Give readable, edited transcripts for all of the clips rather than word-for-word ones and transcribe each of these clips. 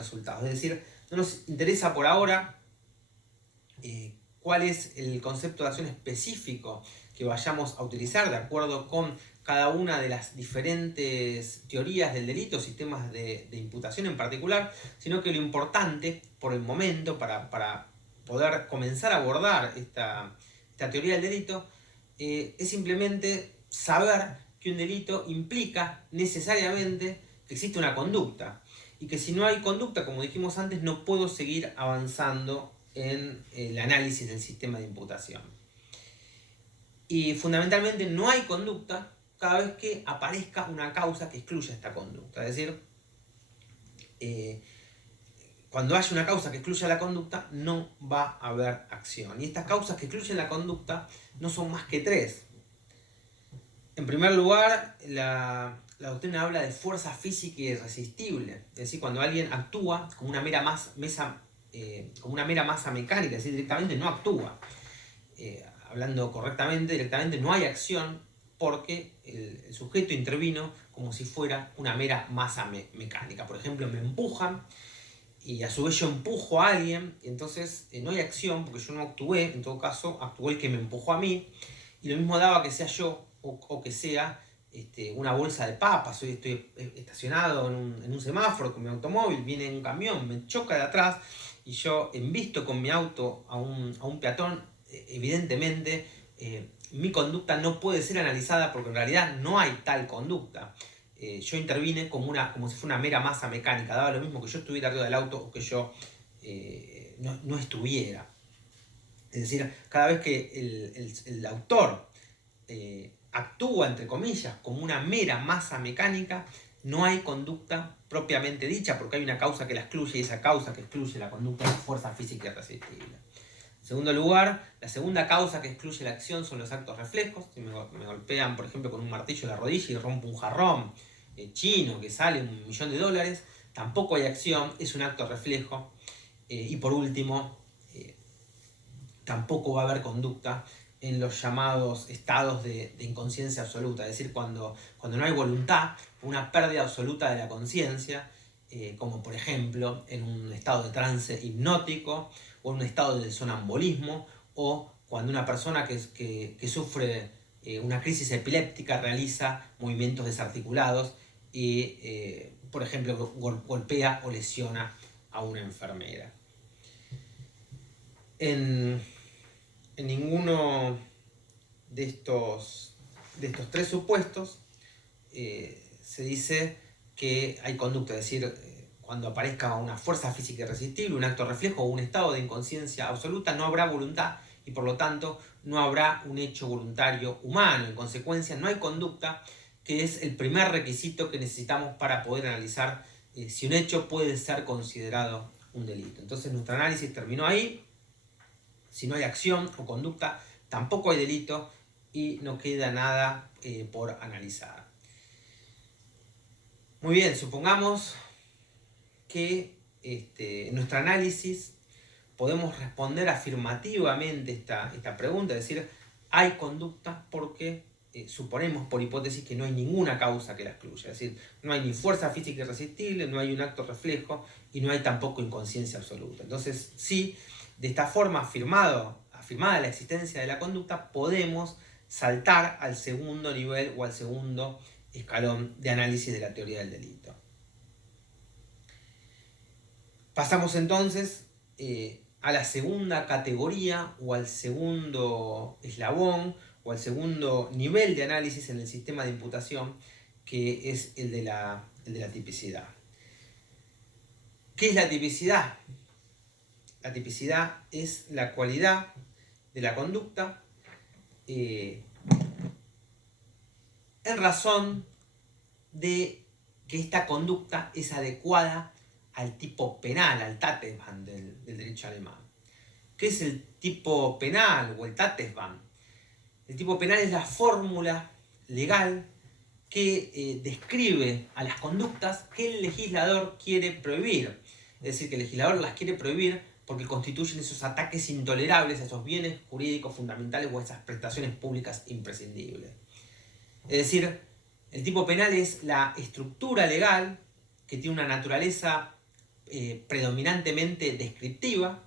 resultados. Es decir, no nos interesa por ahora cuál es el concepto de acción específico que vayamos a utilizar de acuerdo con cada una de las diferentes teorías del delito, sistemas de imputación en particular, sino que lo importante por el momento para poder comenzar a abordar esta teoría del delito es simplemente saber que un delito implica necesariamente que existe una conducta y que si no hay conducta, como dijimos antes, no puedo seguir avanzando en el análisis del sistema de imputación. Y fundamentalmente no hay conducta cada vez que aparezca una causa que excluya esta conducta. Es decir, cuando haya una causa que excluya la conducta, no va a haber acción. Y estas causas que excluyen la conducta no son más que tres. En primer lugar, la doctrina habla de fuerza física irresistible. Es decir, cuando alguien actúa como una mera masa mecánica, es decir, directamente no actúa. Hablando correctamente, directamente no hay acción porque el sujeto intervino como si fuera una mera masa mecánica. Por ejemplo, me empujan y a su vez yo empujo a alguien, y entonces no hay acción porque yo no actué, en todo caso actuó el que me empujó a mí, y lo mismo daba que sea yo o que sea una bolsa de papas. Hoy estoy estacionado en un semáforo con mi automóvil, viene un camión, me choca de atrás y yo embisto con mi auto a un peatón. Evidentemente mi conducta no puede ser analizada porque en realidad no hay tal conducta. Yo intervine como si fuera una mera masa mecánica, daba lo mismo que yo estuviera arriba del auto o que yo no estuviera. Es decir, cada vez que el autor actúa, entre comillas, como una mera masa mecánica, no hay conducta propiamente dicha porque hay una causa que la excluye y esa causa que excluye la conducta es fuerza física irresistible. En segundo lugar, la segunda causa que excluye la acción son los actos reflejos. Si me golpean, por ejemplo, con un martillo en la rodilla y rompo un jarrón chino que sale $1.000.000, tampoco hay acción, es un acto reflejo. Y por último, tampoco va a haber conducta en los llamados estados de inconsciencia absoluta, es decir, cuando no hay voluntad, una pérdida absoluta de la conciencia, como por ejemplo en un estado de trance hipnótico o en un estado de sonambulismo, o cuando una persona que sufre una crisis epiléptica realiza movimientos desarticulados y, por ejemplo, golpea o lesiona a una enfermera. En ninguno de estos tres supuestos se dice que hay conducta, es decir, cuando aparezca una fuerza física irresistible, un acto reflejo o un estado de inconsciencia absoluta, no habrá voluntad y por lo tanto no habrá un hecho voluntario humano. En consecuencia, no hay conducta, que es el primer requisito que necesitamos para poder analizar si un hecho puede ser considerado un delito. Entonces nuestro análisis terminó ahí. Si no hay acción o conducta, tampoco hay delito y no queda nada por analizar. Muy bien, supongamos que en nuestro análisis podemos responder afirmativamente esta pregunta, es decir, hay conducta porque suponemos por hipótesis que no hay ninguna causa que la excluya, es decir, no hay ni fuerza física irresistible, no hay un acto reflejo y no hay tampoco inconsciencia absoluta. Entonces, sí, de esta forma, afirmada la existencia de la conducta, podemos saltar al segundo nivel o al segundo escalón de análisis de la teoría del delito. Pasamos entonces a la segunda categoría o al segundo eslabón o al segundo nivel de análisis en el sistema de imputación, que es el de la tipicidad. ¿Qué es la tipicidad? La tipicidad es la cualidad de la conducta en razón de que esta conducta es adecuada al tipo penal, al Tatbestand del derecho alemán. ¿Qué es el tipo penal o el Tatbestand? El tipo penal es la fórmula legal que describe a las conductas que el legislador quiere prohibir. Es decir, que el legislador las quiere prohibir porque constituyen esos ataques intolerables a esos bienes jurídicos fundamentales o a esas prestaciones públicas imprescindibles. Es decir, el tipo penal es la estructura legal que tiene una naturaleza predominantemente descriptiva,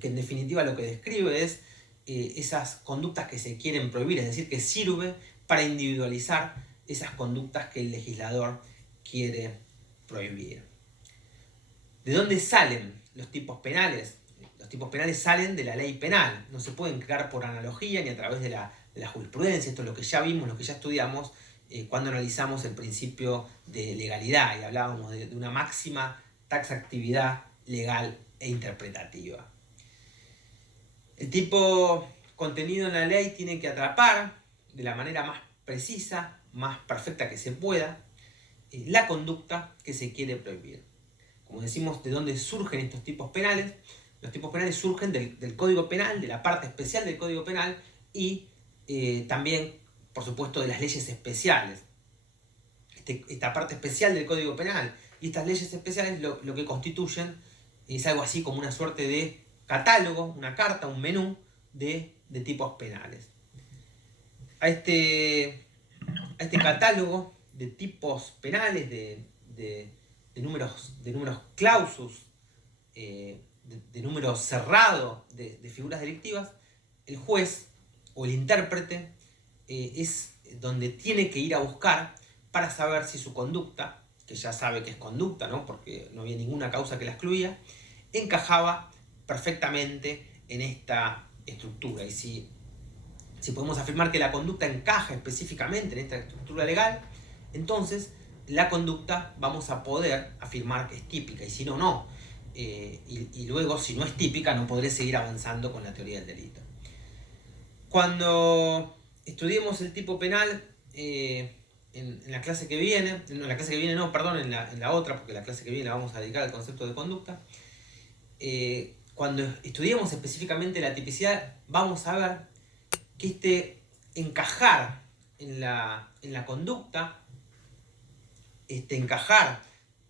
que en definitiva lo que describe es esas conductas que se quieren prohibir, es decir, que sirve para individualizar esas conductas que el legislador quiere prohibir. ¿De dónde salen los tipos penales? Los tipos penales salen de la ley penal, no se pueden crear por analogía ni a través de la jurisprudencia. Esto es lo que ya vimos, lo que ya estudiamos cuando analizamos el principio de legalidad y hablábamos de una máxima taxatividad legal e interpretativa. El tipo contenido en la ley tiene que atrapar de la manera más precisa, más perfecta que se pueda, la conducta que se quiere prohibir. Como decimos, ¿de dónde surgen estos tipos penales? Los tipos penales surgen del Código Penal, de la parte especial del Código Penal y también, por supuesto, de las leyes especiales. Esta parte especial del Código Penal y estas leyes especiales lo que constituyen es algo así como una suerte de catálogo, una carta, un menú de tipos penales. A este catálogo de tipos penales, de números clausus, de números cerrados de figuras delictivas, el juez o el intérprete es donde tiene que ir a buscar para saber si su conducta, que ya sabe que es conducta, ¿no? Porque no había ninguna causa que la excluía, encajaba perfectamente en esta estructura. Y si podemos afirmar que la conducta encaja específicamente en esta estructura legal, entonces la conducta vamos a poder afirmar que es típica, y si no, no. Y luego, si no es típica, no podré seguir avanzando con la teoría del delito. Cuando estudiemos el tipo penal, en la clase que viene, en la otra, porque la clase que viene la vamos a dedicar al concepto de conducta, cuando estudiemos específicamente la tipicidad, vamos a ver que este encajar en la conducta, encajar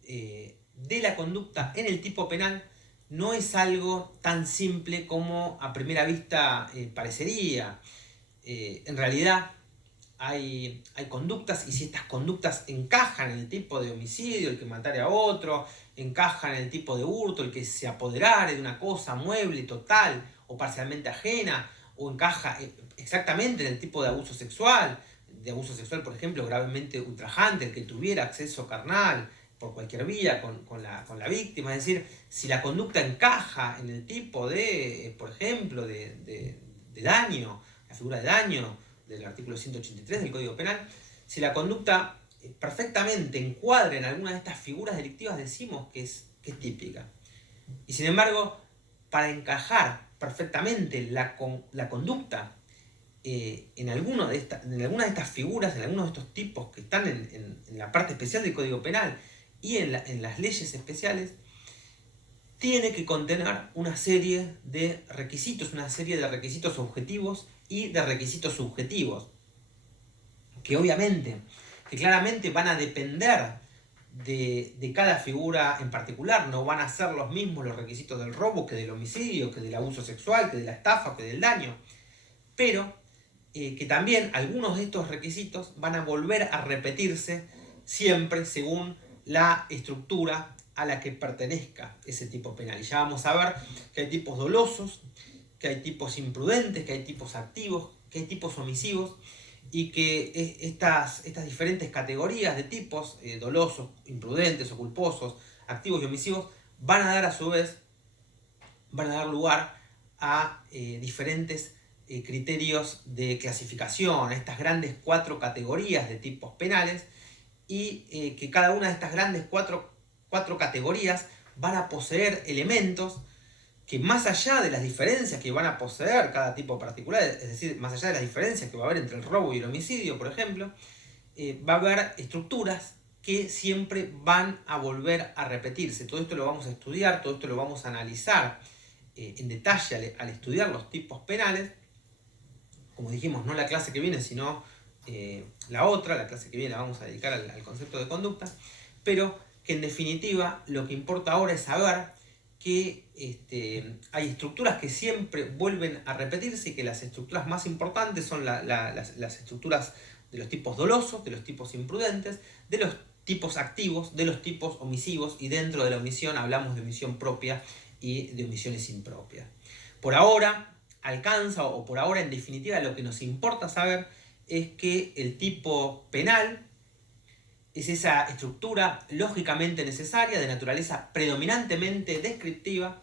de la conducta en el tipo penal, no es algo tan simple como a primera vista parecería. En realidad hay conductas, y si estas conductas encajan en el tipo de homicidio, el que matare a otro, encajan en el tipo de hurto, el que se apoderare de una cosa mueble, total o parcialmente ajena, o encaja exactamente en el tipo de abuso sexual, por ejemplo, gravemente ultrajante, el que tuviera acceso carnal por cualquier vía con la víctima. Es decir, si la conducta encaja en el tipo de, por ejemplo, de daño, la figura de daño del artículo 183 del Código Penal, si la conducta perfectamente encuadra en alguna de estas figuras delictivas, decimos que es típica. Y sin embargo, para encajar perfectamente la conducta en alguna de estas figuras, en algunos de estos tipos que están en la parte especial del Código Penal y en las leyes especiales, tiene que contener una serie de requisitos objetivos y de requisitos subjetivos, que obviamente, que claramente van a depender de cada figura en particular. No van a ser los mismos los requisitos del robo que del homicidio, que del abuso sexual, que de la estafa, que del daño, pero que también algunos de estos requisitos van a volver a repetirse siempre según la estructura a la que pertenezca ese tipo penal. Y ya vamos a ver que hay tipos dolosos, que hay tipos imprudentes, que hay tipos activos, que hay tipos omisivos, y que estas diferentes categorías de tipos, dolosos, imprudentes o culposos, activos y omisivos, van a dar a su vez, van a dar lugar a diferentes criterios de clasificación, a estas grandes 4 categorías de tipos penales, y que cada una de estas grandes cuatro categorías van a poseer elementos que, más allá de las diferencias que van a poseer cada tipo particular, es decir, más allá de las diferencias que va a haber entre el robo y el homicidio, por ejemplo, va a haber estructuras que siempre van a volver a repetirse. Todo esto lo vamos a estudiar, todo esto lo vamos a analizar en detalle al estudiar los tipos penales. Como dijimos, no la clase que viene, sino la otra, la clase que viene la vamos a dedicar al concepto de conducta, pero que en definitiva lo que importa ahora es saber que hay estructuras que siempre vuelven a repetirse, y que las estructuras más importantes son las estructuras de los tipos dolosos, de los tipos imprudentes, de los tipos activos de los tipos omisivos, y dentro de la omisión hablamos de omisión propia y de omisiones impropias. Por ahora alcanza, o por ahora en definitiva lo que nos importa saber es que el tipo penal es esa estructura lógicamente necesaria, de naturaleza predominantemente descriptiva,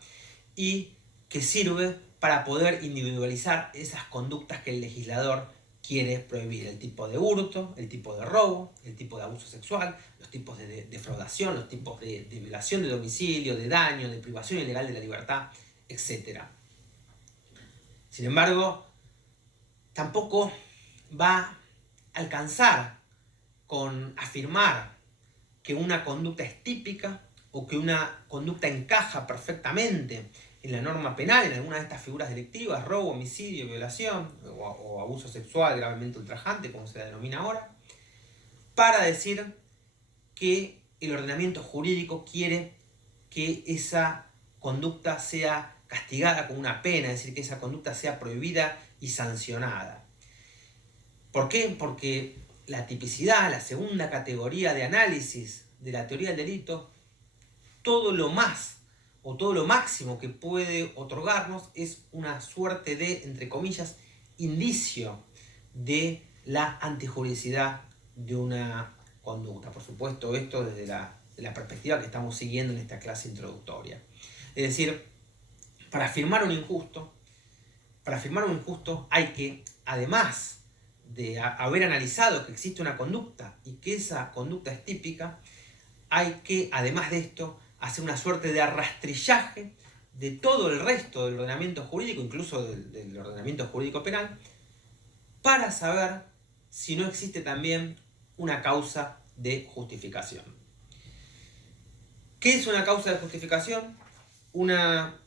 y que sirve para poder individualizar esas conductas que el legislador quiere prohibir: el tipo de hurto, el tipo de robo, el tipo de abuso sexual, los tipos de defraudación, los tipos de violación de domicilio, de daño, de privación ilegal de la libertad, etc. Sin embargo, tampoco va a alcanzar con afirmar que una conducta es típica o que una conducta encaja perfectamente en la norma penal, en alguna de estas figuras delictivas: robo, homicidio, violación o abuso sexual gravemente ultrajante, como se denomina ahora, para decir que el ordenamiento jurídico quiere que esa conducta sea castigada con una pena, es decir, que esa conducta sea prohibida y sancionada. ¿Por qué? Porque la tipicidad, la segunda categoría de análisis de la teoría del delito, todo lo más o todo lo máximo que puede otorgarnos es una suerte de, entre comillas, indicio de la antijuridicidad de una conducta. Por supuesto, esto desde la perspectiva que estamos siguiendo en esta clase introductoria. Es decir, para afirmar un injusto hay que, además de haber analizado que existe una conducta y que esa conducta es típica, hay que, además de esto, hacer una suerte de arrastrillaje de todo el resto del ordenamiento jurídico, incluso del ordenamiento jurídico penal, para saber si no existe también una causa de justificación. ¿Qué es una causa de justificación? Una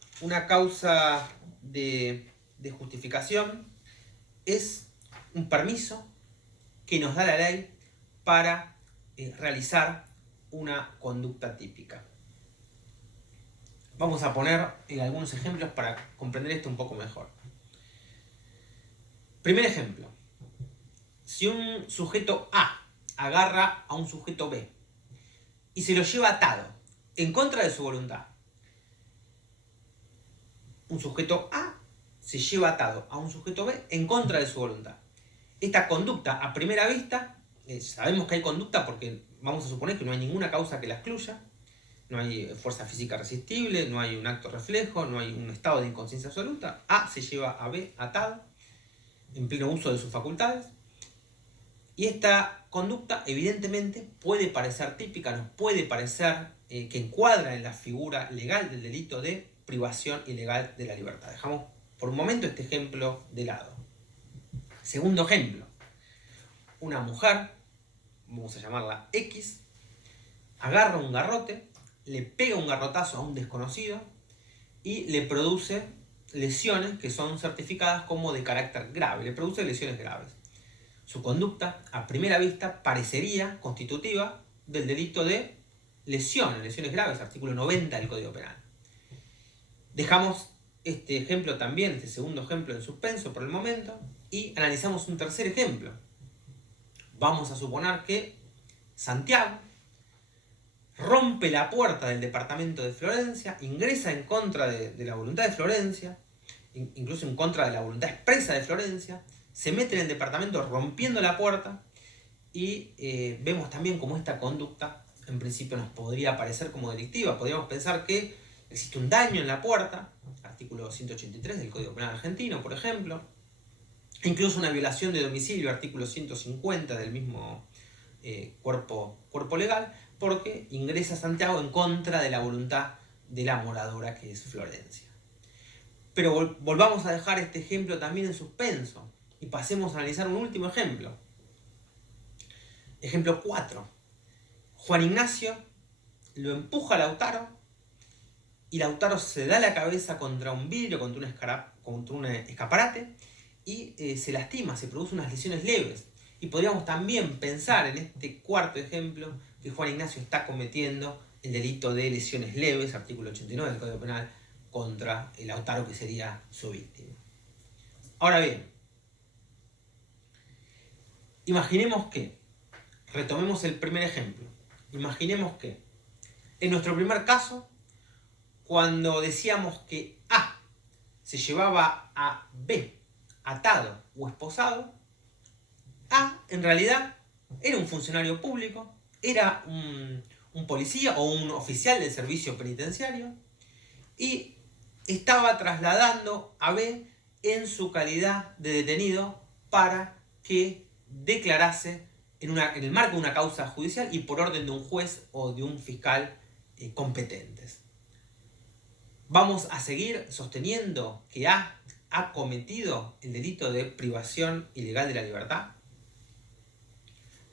causa de justificación es un permiso que nos da la ley para realizar una conducta típica. Vamos a poner algunos ejemplos para comprender esto un poco mejor. Primer ejemplo: si un sujeto A agarra a un sujeto B y se lo lleva atado en contra de su voluntad, un sujeto A se lleva atado a un sujeto B en contra de su voluntad. Esta conducta, a primera vista, sabemos que hay conducta porque vamos a suponer que no hay ninguna causa que la excluya, no hay fuerza física resistible, no hay un acto reflejo, no hay un estado de inconsciencia absoluta. A se lleva a B atado, en pleno uso de sus facultades, y esta conducta evidentemente puede parecer típica, nos puede parecer que encuadra en la figura legal del delito de privación ilegal de la libertad. Dejamos por un momento este ejemplo de lado. Segundo ejemplo: una mujer, vamos a llamarla X, agarra un garrote, le pega un garrotazo a un desconocido y le produce lesiones que son certificadas como de carácter grave, le produce lesiones graves. Su conducta, a primera vista, parecería constitutiva del delito de lesiones graves, artículo 90 del Código Penal. Dejamos este ejemplo también, este segundo ejemplo, en suspenso por el momento, y analizamos un tercer ejemplo. Vamos a suponer que Santiago rompe la puerta del departamento de Florencia, ingresa en contra de la voluntad de Florencia, incluso en contra de la voluntad expresa de Florencia, se mete en el departamento rompiendo la puerta, y vemos también cómo esta conducta en principio nos podría parecer como delictiva. Podríamos pensar que existe un daño en la puerta, artículo 183 del Código Penal argentino, por ejemplo, incluso una violación de domicilio, artículo 150 del mismo cuerpo legal, porque ingresa Santiago en contra de la voluntad de la moradora, que es Florencia. Pero volvamos a dejar este ejemplo también en suspenso y pasemos a analizar un último ejemplo. Ejemplo 4. Juan Ignacio lo empuja a Lautaro y Lautaro se da la cabeza contra un vidrio, contra un escaparate, y se lastima, se producen unas lesiones leves. Y podríamos también pensar en este cuarto ejemplo que Juan Ignacio está cometiendo el delito de lesiones leves, artículo 89 del Código Penal, contra el Lautaro, que sería su víctima. Ahora bien, imaginemos que, retomemos el primer ejemplo, Imaginemos que, en nuestro primer caso, cuando decíamos que A se llevaba a B atado o esposado, A en realidad era un funcionario público, era un policía o un oficial del servicio penitenciario y estaba trasladando a B en su calidad de detenido para que declarase en el marco de una causa judicial y por orden de un juez o de un fiscal competentes. Vamos a seguir sosteniendo que A ha cometido el delito de privación ilegal de la libertad.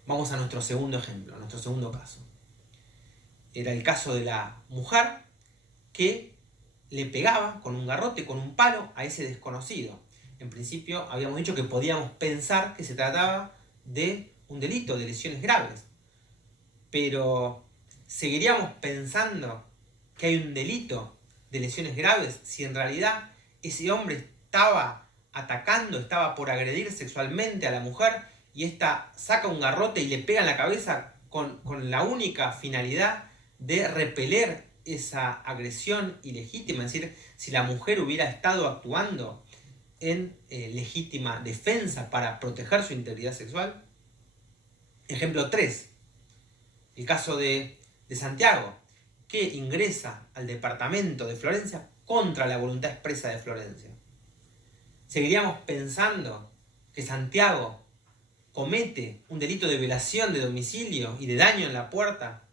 Vamos a nuestro segundo ejemplo, a nuestro segundo caso. Era el caso de la mujer que le pegaba con un garrote, con un palo, a ese desconocido. En principio habíamos dicho que podíamos pensar que se trataba de un delito, de lesiones graves. Pero ¿seguiríamos pensando que hay un delito de lesiones graves si en realidad ese hombre estaba atacando, estaba por agredir sexualmente a la mujer y ésta saca un garrote y le pega en la cabeza con la única finalidad de repeler esa agresión ilegítima? Es decir, si la mujer hubiera estado actuando en legítima defensa para proteger su integridad sexual. Ejemplo 3. El caso de Santiago, que ingresa al departamento de Florencia contra la voluntad expresa de Florencia. ¿Seguiríamos pensando que Santiago comete un delito de violación de domicilio y de daño en la puerta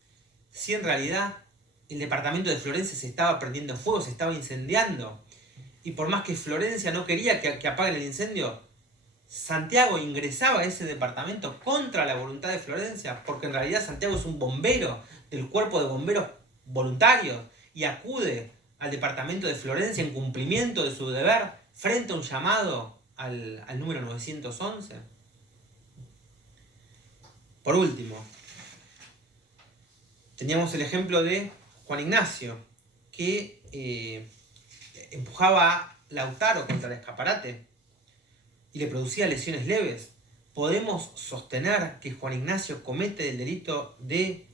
si en realidad el departamento de Florencia se estaba prendiendo fuego, se estaba incendiando? Y por más que Florencia no quería que apaguen el incendio, Santiago ingresaba a ese departamento contra la voluntad de Florencia, porque en realidad Santiago es un bombero del cuerpo de bomberos voluntarios y acude al departamento de Florencia en cumplimiento de su deber frente a un llamado al número 911. Por último, teníamos el ejemplo de Juan Ignacio, que empujaba a Lautaro contra el escaparate y le producía lesiones leves. ¿Podemos sostener que Juan Ignacio comete el delito de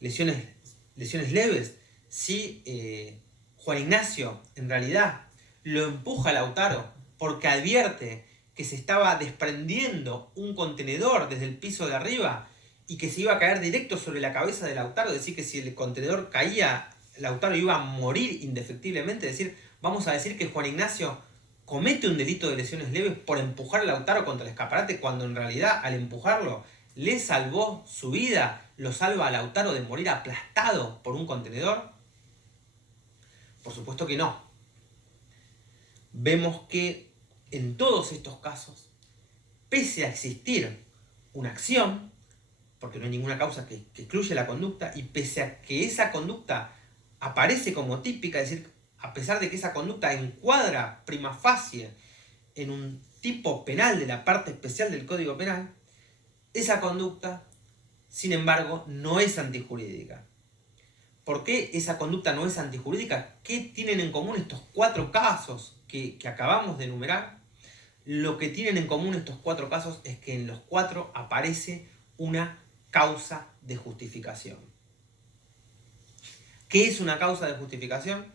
lesiones leves si Juan Ignacio en realidad lo empuja a Lautaro porque advierte que se estaba desprendiendo un contenedor desde el piso de arriba y que se iba a caer directo sobre la cabeza de Lautaro? Es decir, que si el contenedor caía, Lautaro iba a morir indefectiblemente. Es decir, vamos a decir que Juan Ignacio comete un delito de lesiones leves por empujar a Lautaro contra el escaparate, cuando en realidad al empujarlo le salvó su vida, lo salva a Lautaro de morir aplastado por un contenedor. Por supuesto que no. Vemos que en todos estos casos, pese a existir una acción, porque no hay ninguna causa que excluya la conducta, y pese a que esa conducta aparece como típica, es decir, a pesar de que esa conducta encuadra prima facie en un tipo penal de la parte especial del Código Penal, esa conducta, sin embargo, no es antijurídica. ¿Por qué esa conducta no es antijurídica? ¿Qué tienen en común estos 4 casos que acabamos de enumerar? Lo que tienen en común estos 4 casos es que en los 4 aparece una causa de justificación. ¿Qué es una causa de justificación?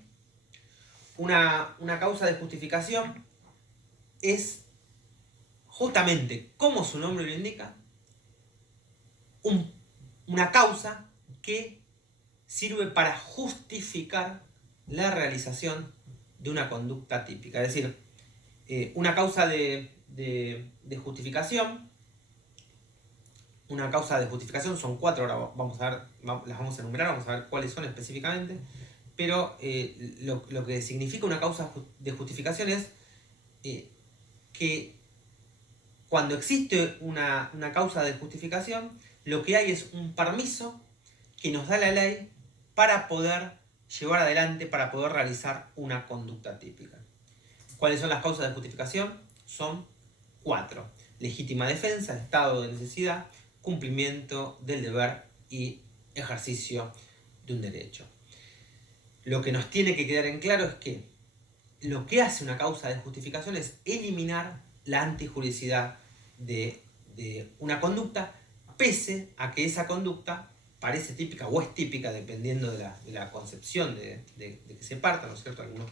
Una causa de justificación es justamente, como su nombre lo indica, una causa que sirve para justificar la realización de una conducta típica. Es decir, una causa de justificación, son 4, ahora las vamos a enumerar, vamos a ver cuáles son específicamente, pero lo que significa una causa de justificación es que cuando existe una causa de justificación, lo que hay es un permiso que nos da la ley para poder llevar adelante, para poder realizar una conducta típica. ¿Cuáles son las causas de justificación? Son 4. Legítima defensa, estado de necesidad, cumplimiento del deber y ejercicio de un derecho. Lo que nos tiene que quedar en claro es que lo que hace una causa de justificación es eliminar la antijuricidad de una conducta pese a que esa conducta parece típica o es típica dependiendo de la concepción de que se parta, ¿no es cierto? Algunos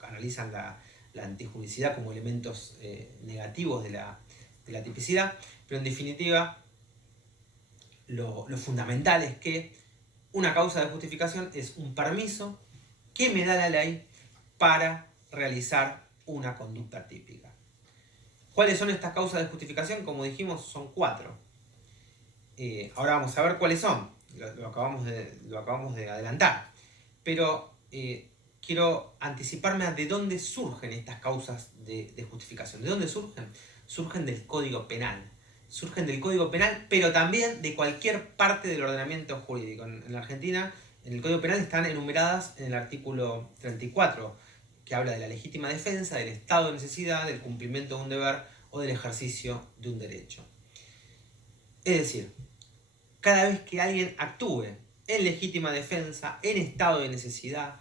analizan la antijuridicidad como elementos negativos de la tipicidad, pero en definitiva lo fundamental es que una causa de justificación es un permiso que me da la ley para realizar una conducta típica. ¿Cuáles son estas causas de justificación? Como dijimos, son 4. Ahora vamos a ver cuáles son. Lo acabamos de adelantar. Pero quiero anticiparme a de dónde surgen estas causas de justificación. ¿De dónde surgen? Surgen del Código Penal. Surgen del Código Penal, pero también de cualquier parte del ordenamiento jurídico. En la Argentina, en el Código Penal están enumeradas en el artículo 34, que habla de la legítima defensa, del estado de necesidad, del cumplimiento de un deber o del ejercicio de un derecho. Es decir, cada vez que alguien actúe en legítima defensa, en estado de necesidad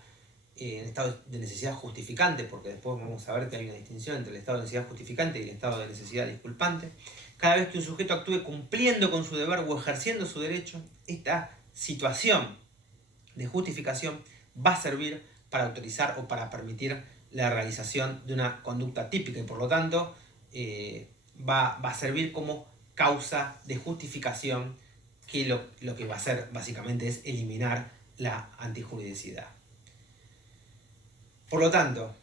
justificante, porque después vamos a ver que hay una distinción entre el estado de necesidad justificante y el estado de necesidad disculpante, cada vez que un sujeto actúe cumpliendo con su deber o ejerciendo su derecho, esta situación de justificación va a servir para autorizar o para permitir la realización de una conducta típica y por lo tanto va a servir como causa de justificación, que lo que va a hacer básicamente es eliminar la antijuridicidad. Por lo tanto,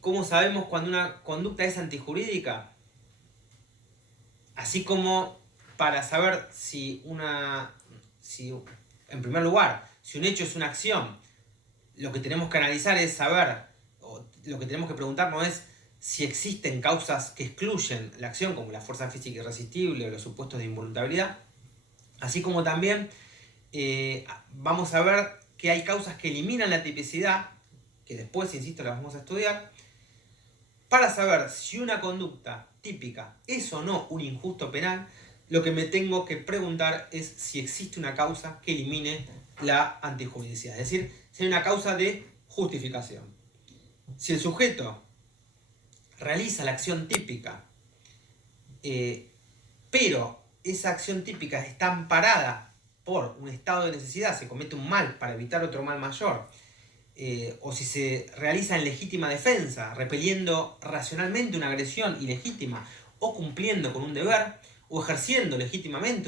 ¿cómo sabemos cuando una conducta es antijurídica? Así como para saber si en primer lugar, si un hecho es una acción, lo que tenemos que analizar es saber, o lo que tenemos que preguntarnos es si existen causas que excluyen la acción, como la fuerza física irresistible o los supuestos de involuntariedad. Así como también vamos a ver que hay causas que eliminan la tipicidad, que después, insisto, las vamos a estudiar, para saber si una conducta típica es o no un injusto penal. Lo que me tengo que preguntar es si existe una causa que elimine la antijuridicidad, es decir, si hay una causa de justificación. Si el sujeto realiza la acción típica, pero esa acción típica está amparada por un estado de necesidad, se comete un mal para evitar otro mal mayor, o si se realiza en legítima defensa, repeliendo racionalmente una agresión ilegítima, o cumpliendo con un deber, o ejerciendo legítimamente